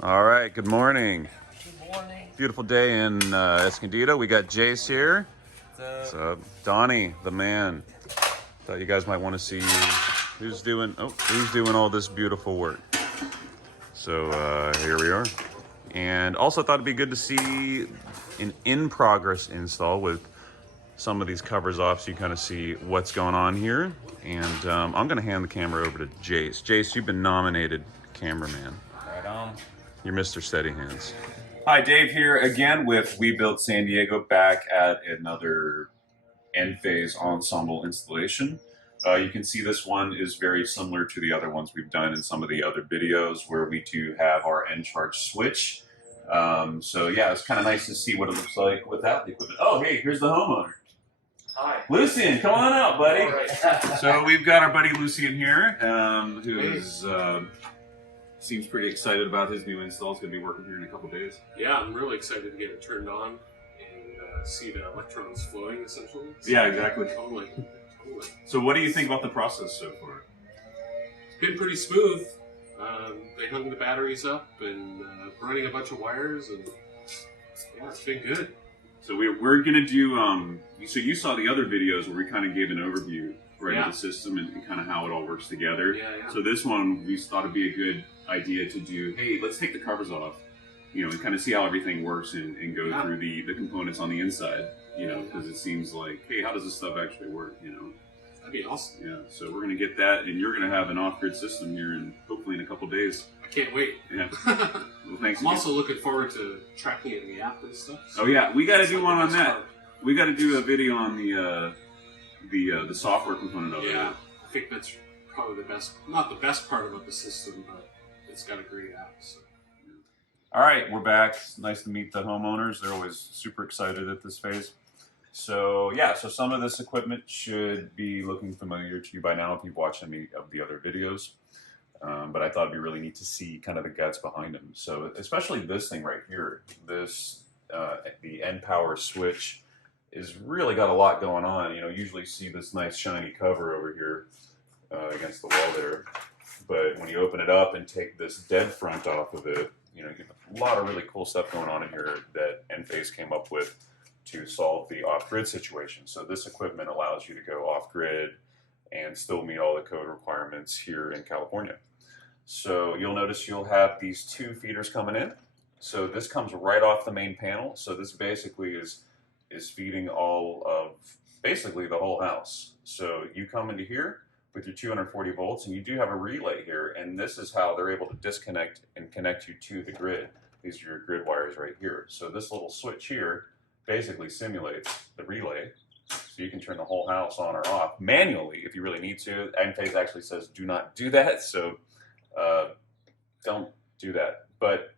All right, good morning. Good morning. Beautiful day in Escondido. We got Jace here. So, So Donnie, the man. Thought you guys might want to see who's doing all this beautiful work. So here we are. And also thought it'd be good to see an in-progress install with some of these covers off so you kind of see what's going on here. And I'm going to hand the camera over to Jace. Jace, you've been nominated cameraman. right on. You're Mr. Steady Hands. Hi, Dave here again with We Built San Diego, back at another Enphase Ensemble installation. You can see this one is very similar to the other ones we've done in some of the other videos where we do have our Encharge switch. So yeah, it's kind of nice to see what it looks like without the equipment. Oh, hey, here's the homeowner. Hi. Lucian, come on out, buddy. All right. So we've got our buddy Lucian here, who is seems pretty excited about his new install. He's going to be working here in a couple days. Yeah, I'm really excited to get it turned on and see the electrons flowing, essentially. So, Yeah, exactly. Totally. So what do you think about the process so far? It's been pretty smooth. They hung the batteries up and running a bunch of wires, and yeah, it's been good. So we're going to do, so you saw the other videos where we kind of gave an overview of the system and kind of how it all works together. Yeah. So this one, we thought it'd be a good idea to do, hey, let's take the covers off, and kind of see how everything works and go through the components on the inside, because it seems like, hey, how does this stuff actually work, That'd be awesome. Yeah, so we're going to get that, and you're going to have an off-grid system here hopefully in a couple days. I can't wait. Yeah. Well, thanks. I'm also looking forward to tracking it in the app and stuff. So yeah, we got to do one on that. Part. We got to do a video on the software component of it. Yeah, I think that's probably the best, not the best part about the system, but it's got a great app. So. All right, we're back. It's nice to meet the homeowners. They're always super excited at this phase. So yeah, so some of this equipment should be looking familiar to you by now if you've watched any of the other videos. But I thought it'd be really neat to see kind of the guts behind them. So especially this thing right here, this the Enpower switch is really got a lot going on. Usually you see this nice shiny cover over here against the wall there. But when you open it up and take this dead front off of it, you get a lot of really cool stuff going on in here that Enphase came up with to solve the off-grid situation. So this equipment allows you to go off-grid and still meet all the code requirements here in California. So you'll notice you'll have these two feeders coming in. So this comes right off the main panel. So this basically is feeding all of basically the whole house. So you come into here with your 240 volts, and you do have a relay here, and this is how they're able to disconnect and connect you to the grid. These are your grid wires right here. So this little switch here basically simulates the relay, so you can turn the whole house on or off manually if you really need to. Enphase actually says do not do that, so don't do that. But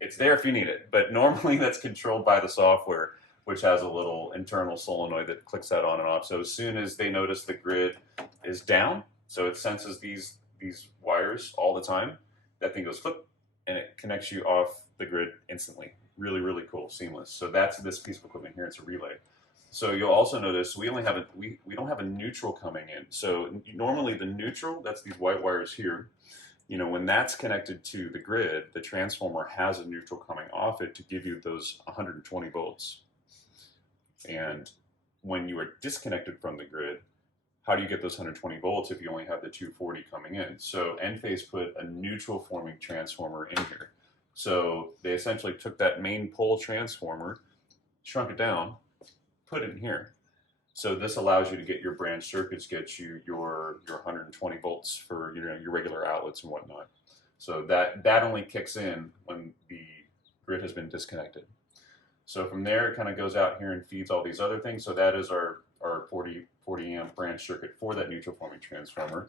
it's there if you need it. But normally that's controlled by the software, which has a little internal solenoid that clicks that on and off. So as soon as they notice the grid is down, so it senses these wires all the time, that thing goes flip, and it connects you off the grid instantly. Really, really cool, seamless. So that's this piece of equipment here. It's a relay. So you'll also notice we only have we don't have a neutral coming in. So normally the neutral, that's these white wires here. When that's connected to the grid, the transformer has a neutral coming off it to give you those 120 volts. And when you are disconnected from the grid, how do you get those 120 volts if you only have the 240 coming in? So Enphase put a neutral forming transformer in here. So they essentially took that main pole transformer, shrunk it down, put it in here. So this allows you to get your branch circuits, get you your 120 volts for your regular outlets and whatnot. So that only kicks in when the grid has been disconnected. So from there, it kind of goes out here and feeds all these other things. So that is our 40 amp branch circuit for that neutral forming transformer.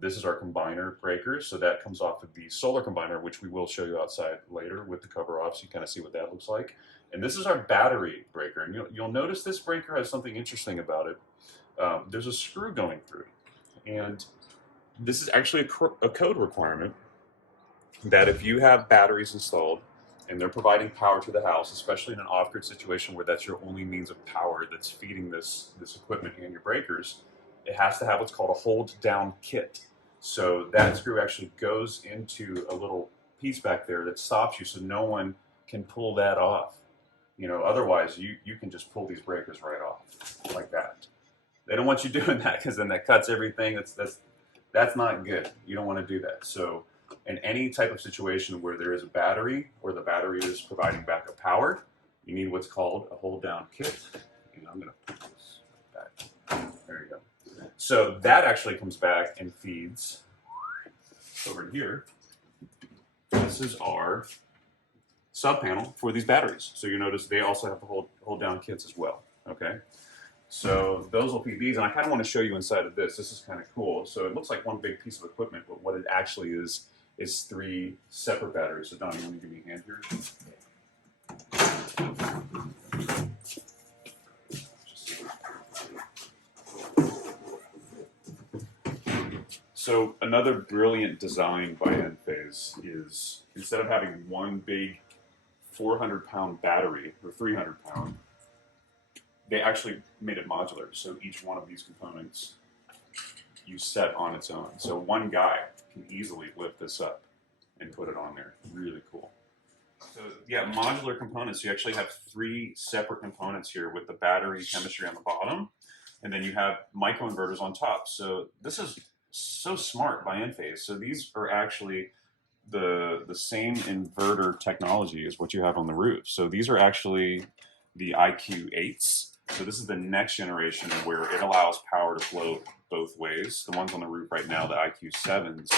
This is our combiner breaker. So that comes off of the solar combiner, which we will show you outside later with the cover off, so you kind of see what that looks like. And this is our battery breaker. And you'll notice this breaker has something interesting about it. There's a screw going through. And this is actually a code requirement that if you have batteries installed and they're providing power to the house, especially in an off-grid situation where that's your only means of power that's feeding this equipment and your breakers, it has to have what's called a hold down kit. So that screw actually goes into a little piece back there that stops you, so no one can pull that off. You know, otherwise you can just pull these breakers right off like that. They don't want you doing that because then that cuts everything. That's not good. You don't want to do that. So in any type of situation where there is a battery or the battery is providing backup power, you need what's called a hold down kit. And I'm going to put this back. There you go. So that actually comes back and feeds over here. This is our sub panel for these batteries. So you notice they also have the hold down kits as well. Okay. So those will feed these, and I kind of want to show you inside of this. This is kind of cool. So it looks like one big piece of equipment, but what it actually is 3 separate batteries. So Don, you want to give me a hand here? So another brilliant design by Enphase is instead of having one big 400-pound battery or 300-pound, they actually made it modular. So each one of these components you set on its own. So one guy can easily lift this up and put it on there. Really cool. So yeah, modular components. You actually have 3 separate components here with the battery chemistry on the bottom, and then you have microinverters on top. So this is so smart by Enphase. So these are actually the same inverter technology as what you have on the roof. So these are actually the IQ8s. So this is the next generation where it allows power to flow both ways. The ones on the roof right now, the IQ7s,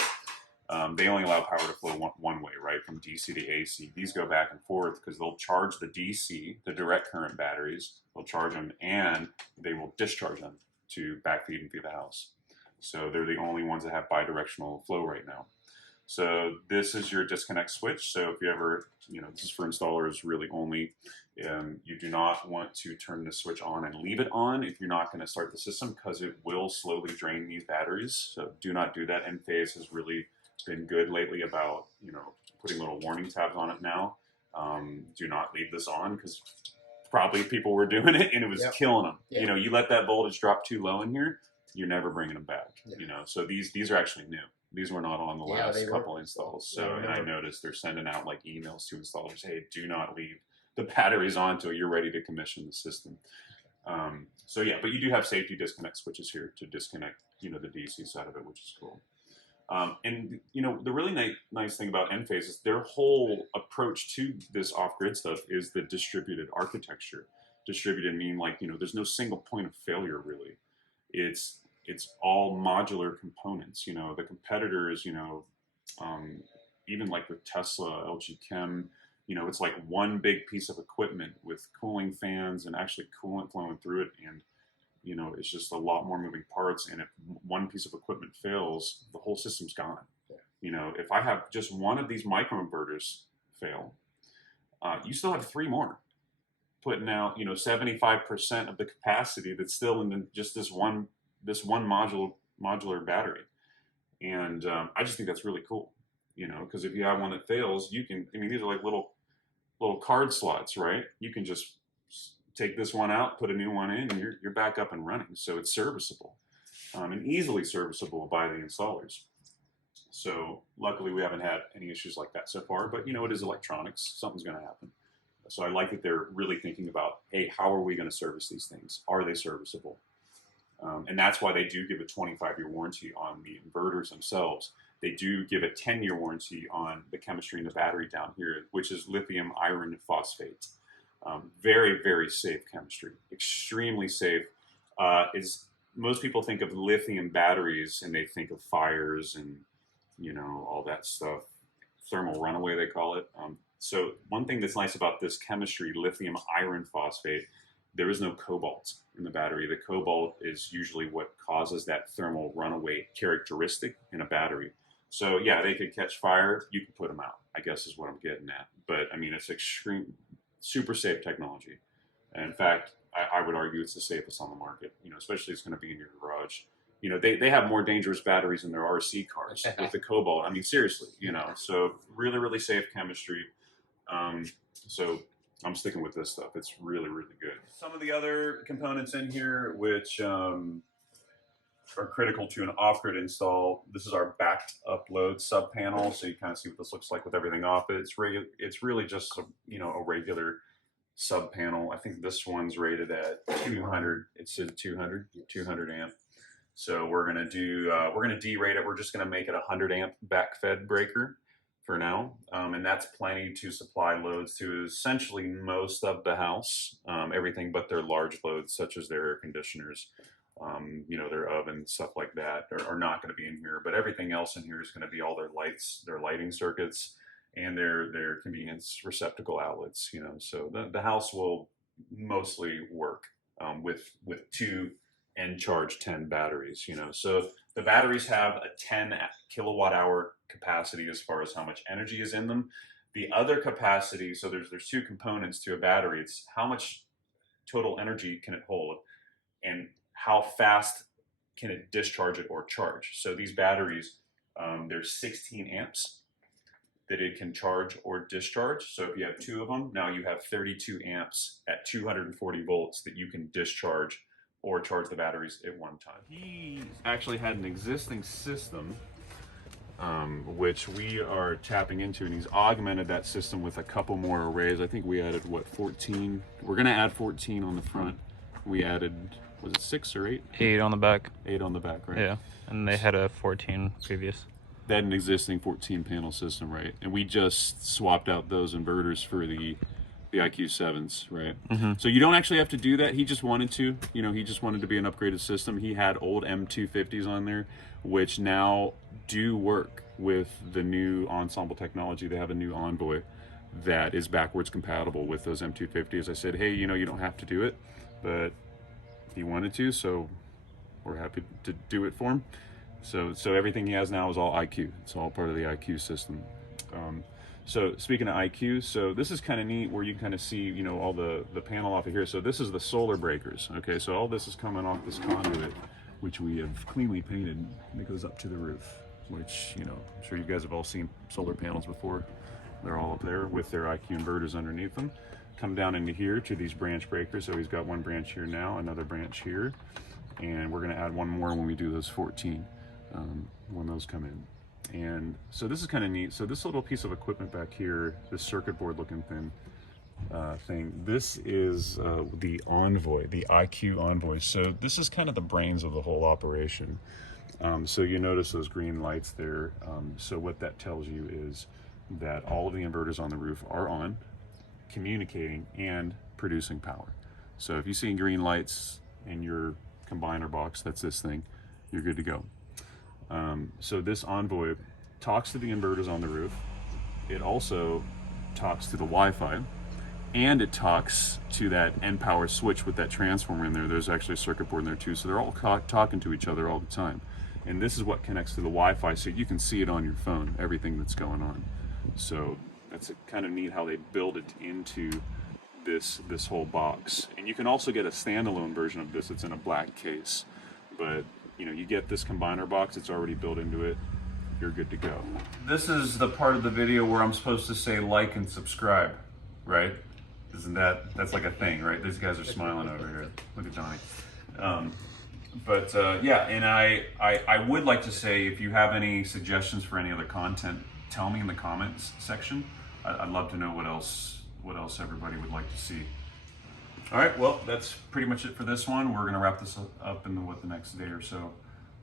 they only allow power to flow one way, right, from DC to AC. These go back and forth because they'll charge the DC, the direct current batteries, they'll charge them, and they will discharge them to backfeed and feed the house. So they're the only ones that have bidirectional flow right now. So this is your disconnect switch. So if you ever, this is for installers really only. You do not want to turn the switch on and leave it on if you're not going to start the system, because it will slowly drain these batteries. So do not do that. Enphase has really been good lately about, putting little warning tabs on it now. Do not leave this on, because probably people were doing it and it was killing them. Yeah. You let that voltage drop too low in here, you're never bringing them back. Yeah. So these are actually new. These were not on the last couple installs. So, Yeah, and I noticed they're sending out like emails to installers, hey, do not leave the batteries on until you're ready to commission the system. So yeah, but you do have safety disconnect switches here to disconnect, the DC side of it, which is cool. And the really nice thing about Enphase is their whole approach to this off-grid stuff is the distributed architecture. Distributed meaning like, there's no single point of failure really. It's all modular components. The competitors, even like with Tesla, LG Chem, it's like one big piece of equipment with cooling fans and actually coolant flowing through it. And, it's just a lot more moving parts. And if one piece of equipment fails, the whole system's gone. Yeah. If I have just one of these microinverters fail, you still have 3 more putting out, 75% of the capacity that's still in just this one modular battery. And I just think that's really cool, because if you have one that fails, you can, these are like little card slots, right? You can just take this one out, put a new one in, and you're back up and running. So it's serviceable, and easily serviceable by the installers. So luckily we haven't had any issues like that so far, but it is electronics, something's going to happen. So I like that they're really thinking about, hey, how are we going to service these things? Are they serviceable? And that's why they do give a 25-year warranty on the inverters themselves. They do give a 10-year warranty on the chemistry in the battery down here, which is lithium iron phosphate. Very, very safe chemistry, extremely safe. Most people think of lithium batteries and they think of fires and, all that stuff. Thermal runaway, they call it. So one thing that's nice about this chemistry, lithium iron phosphate, there is no cobalt in the battery. The cobalt is usually what causes that thermal runaway characteristic in a battery. So yeah, they could catch fire. You can put them out, I guess is what I'm getting at. But it's super safe technology. And in fact, I would argue it's the safest on the market, especially it's going to be in your garage. They have more dangerous batteries in their RC cars with the cobalt. Seriously, so really, really safe chemistry. So I'm sticking with this stuff. It's really, really good. Some of the other components in here, which are critical to an off-grid install. This is our backed up load sub panel, so you kind of see what this looks like with everything off it. It's really just a regular sub panel. I think this one's rated at 200. It said 200 amp. So we're gonna derate it. We're just gonna make it a 100 amp back-fed breaker for now, and that's plenty to supply loads to essentially most of the house, everything but their large loads such as their air conditioners, their ovens, stuff like that are not going to be in here, but everything else in here is going to be all their lights, their lighting circuits, and their convenience receptacle outlets. So the house will mostly work with two Encharge 10 batteries. So the batteries have a 10 kilowatt hour capacity as far as how much energy is in them. The other capacity, so there's two components to a battery. It's how much total energy can it hold, and how fast can it discharge it or charge. So these batteries, there's 16 amps that it can charge or discharge. So if you have two of them, now you have 32 amps at 240 volts that you can discharge or charge the batteries at one time. He actually had an existing system, which we are tapping into, and he's augmented that system with a couple more arrays. I think we added, 14? We're gonna add 14 on the front. We added, was it 6 or 8? 8 on the back. 8 on the back, right? Yeah, and they had a 14 previous. They had an existing 14 panel system, right? And we just swapped out those inverters for the IQ7s, right? So you don't actually have to do that. He just wanted to, he just wanted to be an upgraded system. He had old M250s on there, which now do work with the new Ensemble technology. They have a new Envoy that is backwards compatible with those M250s. I said, hey, you don't have to do it, but he wanted to, so we're happy to do it for him. So everything he has now is all IQ. It's all part of the IQ system. So speaking of IQ, so this is kind of neat where you kind of see, all the panel off of here. So this is the solar breakers. Okay, so all this is coming off this conduit, which we have cleanly painted, that goes up to the roof, which, I'm sure you guys have all seen solar panels before. They're all up there with their IQ inverters underneath them. Come down into here to these branch breakers. So he's got one branch here now, another branch here, and we're gonna add one more when we do those 14, when those come in. And so this is kind of neat. So this little piece of equipment back here, this circuit board looking thing, this is the Envoy, the IQ Envoy. So this is kind of the brains of the whole operation. So you notice those green lights there. So what that tells you is that all of the inverters on the roof are on, communicating and producing power. So if you see green lights in your combiner box, that's this thing, you're good to go. So this Envoy talks to the inverters on the roof. It also talks to the Wi-Fi, and it talks to that Enpower switch with that transformer in there. There's actually a circuit board in there too, so they're all talking to each other all the time. And this is what connects to the Wi-Fi, so you can see it on your phone, everything that's going on. So that's kind of neat how they build it into this whole box. And you can also get a standalone version of this. It's in a black case, but you get this combiner box, it's already built into it, you're good to go. This is the part of the video where I'm supposed to say like and subscribe, right? That's like a thing, right? These guys are smiling over here. Look at Johnny. Yeah, and I would like to say, if you have any suggestions for any other content, tell me in the comments section. I'd love to know what else everybody would like to see. All right, well, that's pretty much it for this one. We're gonna wrap this up in the next day or so,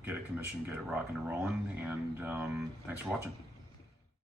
get it commissioned, get it rocking and rolling, and thanks for watching.